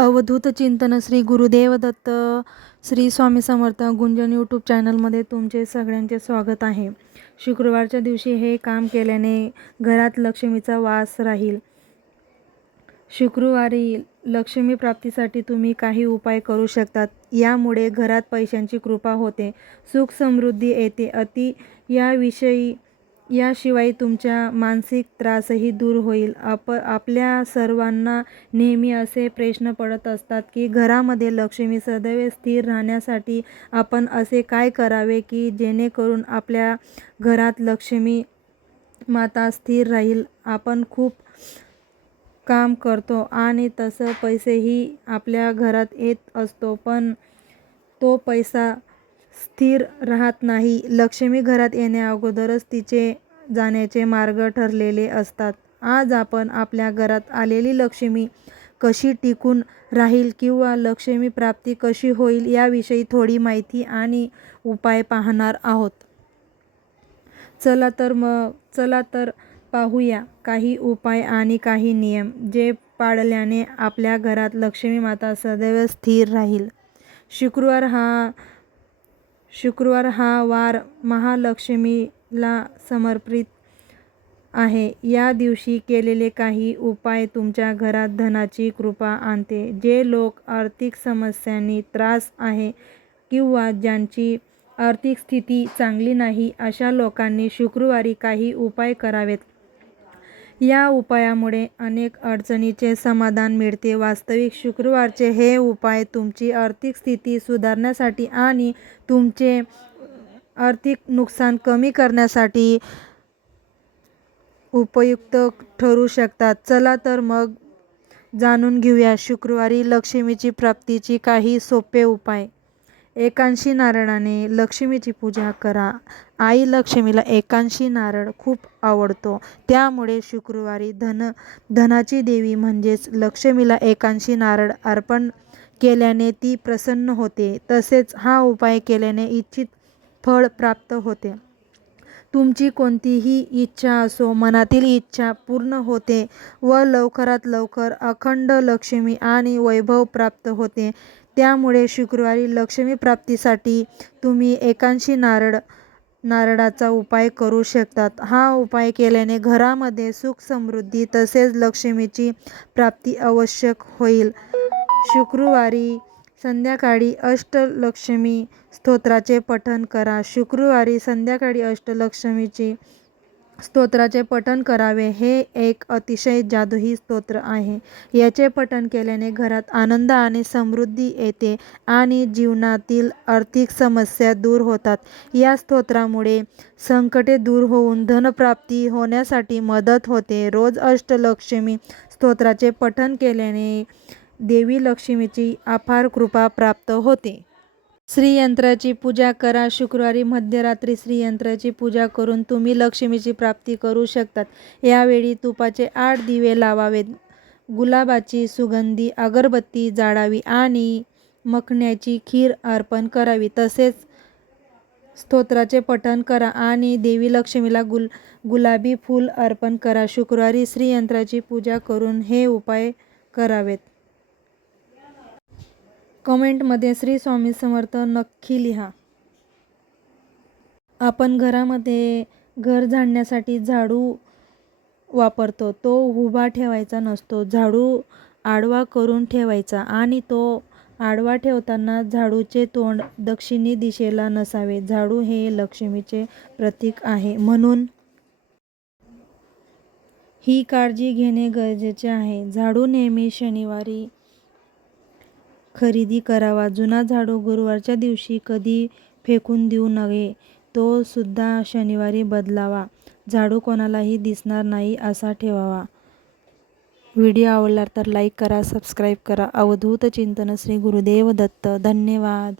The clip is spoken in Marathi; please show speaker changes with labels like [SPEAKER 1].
[SPEAKER 1] अवधूत चिंतन श्री गुरुदेव दत्त श्री स्वामी समर्थ गुंजन यूट्यूब चॅनलमध्ये तुमचे सगळ्यांचे स्वागत आहे. शुक्रवारच्या दिवशी हे काम केल्याने घरात लक्ष्मीचा वास राहील. शुक्रवारी लक्ष्मी प्राप्तीसाठी तुम्ही काही उपाय करू शकतात. यामुळे घरात पैशांची कृपा होते. सुख समृद्धी येते. अति याविषयी याशिवाय तुमच्या मानसिक त्रासही दूर होईल. आप आपल्या सर्वांना नेहमी असे प्रश्न पडत असतात की घरामध्ये लक्ष्मी सदैव स्थिर राहण्यासाठी आपण असे काय करावे की जेणेकरून आपल्या घरात लक्ष्मी माता स्थिर राहील? आपण खूप काम करतो आणि तसं पैसेही आपल्या घरात येत असतो पण तो पैसा स्थिर राहत नाही. लक्ष्मी घरात येण्याअगोदरच तिचे जाण्याचे मार्ग ठरलेले असतात. आज आपण आपल्या घरात आलेली लक्ष्मी कशी टिकून राहील किंवा लक्ष्मी प्राप्ती कशी होईल याविषयी थोडी माहिती आणि उपाय पाहणार आहोत. चला तर मग चला तर पाहूया. काही उपाय आणि काही नियम जे पाळल्याने आपल्या घरात लक्ष्मी माता सदैव स्थिर राहील. शुक्रवार हा शुक्रवार हा वार महालक्ष्मीला समर्पित आहे. या दिवशी केलेले काही उपाय तुमच्या घरात धनाची कृपा आणते. जे लोक आर्थिक समस्यांनी त्रास आहे किंवा ज्यांची आर्थिक स्थिती चांगली नाही अशा लोकांनी शुक्रवारी काही उपाय करावेत या उपायामुळे अनेक अडचणीचे समाधान मिळते. वास्तविक शुक्रवारचे हे उपाय तुमची आर्थिक स्थिती सुधारण्यासाठी आणि तुमचे आर्थिक नुकसान कमी करण्यासाठी उपयुक्त ठरू शकतात. चला तर मग जाणून घेऊया शुक्रवारी लक्ष्मीची प्राप्तीची काही सोपे उपाय. एकांशी नारळाने लक्ष्मीची पूजा करा. आई लक्ष्मीला एकांशी नारळ खूप आवडतो. त्यामुळे शुक्रवारी धन धनाची देवी म्हणजेच लक्ष्मीला एकांशी नारळ अर्पण केल्याने ती प्रसन्न होते. तसेच हा उपाय केल्याने इच्छित फळ प्राप्त होते. तुमची कोणतीही इच्छा असो मनातील इच्छा पूर्ण होते व लवकरात लवकर अखंड लक्ष्मी आणि वैभव प्राप्त होते. त्यामुळे शुक्रवारी लक्ष्मी प्राप्तीसाठी तुम्ही एकांशी नारळ नारळाचा उपाय करू शकतात. हा उपाय केल्याने घरामध्ये सुख समृद्धी तसेच लक्ष्मीची प्राप्ती आवश्यक होईल. शुक्रवारी संध्याकाळी अष्टलक्ष्मी स्तोत्राचे पठण करा. शुक्रवारी संध्याकाळी अष्टलक्ष्मीची स्तोत्राचे पठण करावे हे एक अतिशय जादुई स्तोत्र आहे. याचे पठण केल्याने घरात आनंद आणि समृद्धी येते आणि जीवनातील आर्थिक समस्या दूर होतात. या स्तोत्रामुळे संकटे दूर होऊन धनप्राप्ती होण्यासाठी मदत होते. रोज अष्टलक्ष्मी स्तोत्राचे पठण केल्याने देवी लक्ष्मीची अपार कृपा प्राप्त होते. श्रीयंत्राची पूजा करा. शुक्रवारी मध्यरात्री श्रीयंत्राची पूजा करून तुम्ही लक्ष्मीची प्राप्ती करू शकतात. यावेळी तुपाचे आठ दिवे लावावेत. गुलाबाची सुगंधी अगरबत्ती जाळावी आणि मखण्याची खीर अर्पण करावी. तसेच स्तोत्राचे पठण करा आणि देवी लक्ष्मीला गुल गुलाबी फूल अर्पण करा. शुक्रवारी श्रीयंत्राची पूजा करून हे उपाय करावेत. कमेंटमध्ये श्री स्वामी समर्थ नक्की लिहा. आपण घरामध्ये घर झाडण्यासाठी झाडू वापरतो. तो उभा ठेवायचा नसतो. झाडू आडवा करून ठेवायचा आणि तो आडवा ठेवताना झाडूचे तोंड दक्षिणी दिशेला नसावे. झाडू हे लक्ष्मीचे प्रतीक आहे. म्हणून ही काळजी घेणे गरजेचे आहे. झाडू नेहमी शनिवारी खरेदी करावा. जुना झाडू गुरुवारच्या दिवशी कधी फेकून देऊ नये तो सुद्धा शनिवारी बदलावा. झाडू कोणालाही दिसणार नाही असा ठेवावा. व्हिडिओ आवडला तर लाईक करा सबस्क्राईब करा. अवधूत चिंतन श्री गुरुदेव दत्त. धन्यवाद.